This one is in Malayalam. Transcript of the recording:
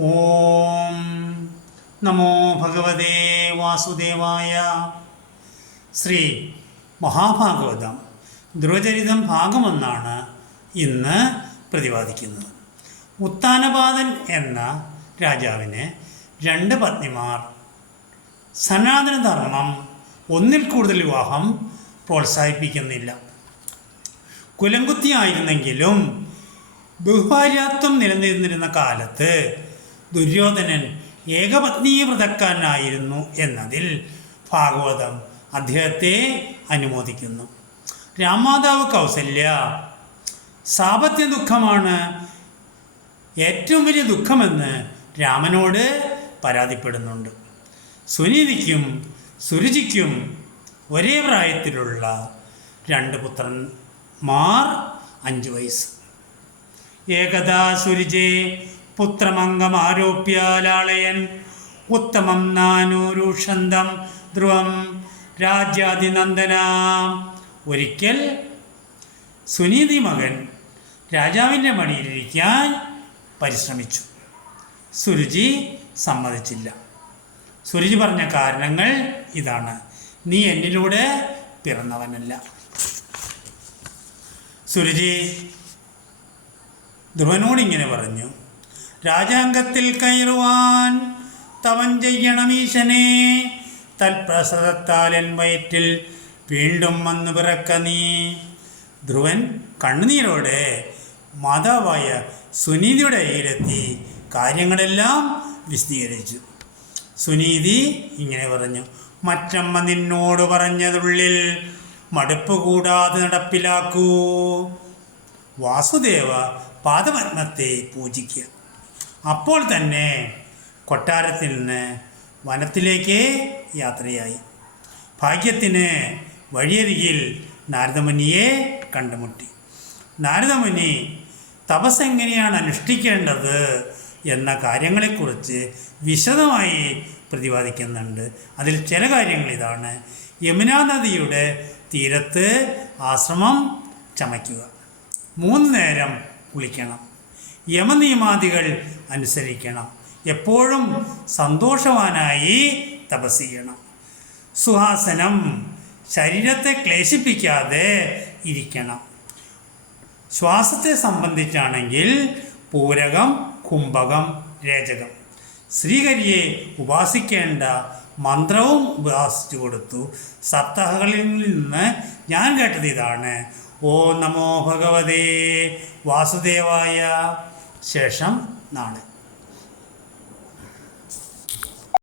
ഓം നമോ ഭഗവതേ വാസുദേവായ. ശ്രീ മഹാഭാഗവതം ധ്രുവചരിതം ഭാഗമൊന്നാണ് ഇന്ന് പ്രതിപാദിക്കുന്നത്. ഉത്താനപാദൻ എന്ന രാജാവിന് 2 പത്നിമാർ. സനാതനധർമ്മം ഒന്നിൽ കൂടുതൽ വിവാഹം പ്രോത്സാഹിപ്പിക്കുന്നില്ല. കുലംകുത്തിയായിരുന്നെങ്കിലും ബഹുഭാര്യാത്വം നിലനിന്നിരുന്ന കാലത്ത് ദുര്യോധനൻ ഏകപത്നീവ്രതക്കാരനായിരുന്നു എന്നതിൽ ഭാഗവതം അദ്ദേഹത്തെ അനുമോദിക്കുന്നു. രാമമാതാവ് കൗസല്യ സാപത്യ ദുഃഖമാണ് ഏറ്റവും വലിയ ദുഃഖമെന്ന് രാമനോട് പരാതിപ്പെടുന്നുണ്ട്. സുനീതിക്കും സുരുചിക്കും ഒരേ പ്രായത്തിലുള്ള 2 പുത്രന്മാർ 5 വയസ്സ്. ഏകദാ സുരുചേ പുത്രമംഗമാരോപ്യ ലാളയൻ ഉത്തമം നാനൂരുഷന്തം ധ്രുവം രാജ്യാതിനന്ദന. ഒരിക്കൽ സുനീതി മകൻ രാജാവിൻ്റെ മടിയിലിരിക്കാൻ പരിശ്രമിച്ചു. സുരുചി സമ്മതിച്ചില്ല. സുരുചി പറഞ്ഞ കാരണങ്ങൾ ഇതാണ്: നീ എന്നിലൂടെ പിറന്നവനല്ല. സുരുചി ധ്രുവനോട് ഇങ്ങനെ പറഞ്ഞു: രാജാംഗത്തിൽ കയറുവാൻ തവൻ ചെയ്യണമീശനെ, തൽപ്രസദത്താൽ എൻ വയറ്റിൽ വീണ്ടും വന്ന് പിറക്ക നീ. ധ്രുവൻ കണ്ണുനീരോടെ മാതാവായ സുനീതിയുടെ അരികിലെത്തി കാര്യങ്ങളെല്ലാം വിശദീകരിച്ചു. സുനീതി ഇങ്ങനെ പറഞ്ഞു: മറ്റമ്മ നിന്നോട് പറഞ്ഞതുള്ളിൽ മടുപ്പ് കൂടാതെ നടപ്പിലാക്കൂ. വാസുദേവ പാദപത്മത്തെ പൂജിക്കുക. അപ്പോൾ തന്നെ കൊട്ടാരത്തിൽ നിന്ന് വനത്തിലേക്ക് യാത്രയായി. ഭാഗ്യത്തിന് വഴിയരികിൽ നാരദമുനിയെ കണ്ടുമുട്ടി. നാരദമുനി തപസ് എങ്ങനെയാണ് അനുഷ്ഠിക്കേണ്ടത് എന്ന കാര്യങ്ങളെക്കുറിച്ച് വിശദമായി പ്രതിപാദിക്കുന്നുണ്ട്. അതിൽ ചില കാര്യങ്ങൾ ഇതാണ്: യമുനാ നദിയുടെ തീരത്ത് ആശ്രമം ചമയ്ക്കുക, 3 നേരം കുളിക്കണം, യമനിയമാദികൾ അനുസരിക്കണം, എപ്പോഴും സന്തോഷവാനായി തപസ് ചെയ്യണം, സുഹാസനം, ശരീരത്തെ ക്ലേശിപ്പിക്കാതെ ഇരിക്കണം. ശ്വാസത്തെ സംബന്ധിച്ചാണെങ്കിൽ പൂരകം, കുംഭകം, രേചകം. ശ്രീഹരിയെ ഉപാസിക്കേണ്ട മന്ത്രവും ഉപാസിച്ചു കൊടുത്തു. സപ്താഹങ്ങളിൽ നിന്ന് ഞാൻ കേട്ടത് ഇതാണ്: ഓം നമോ ഭഗവതേ വാസുദേവായ. ശേഷം നാളെ.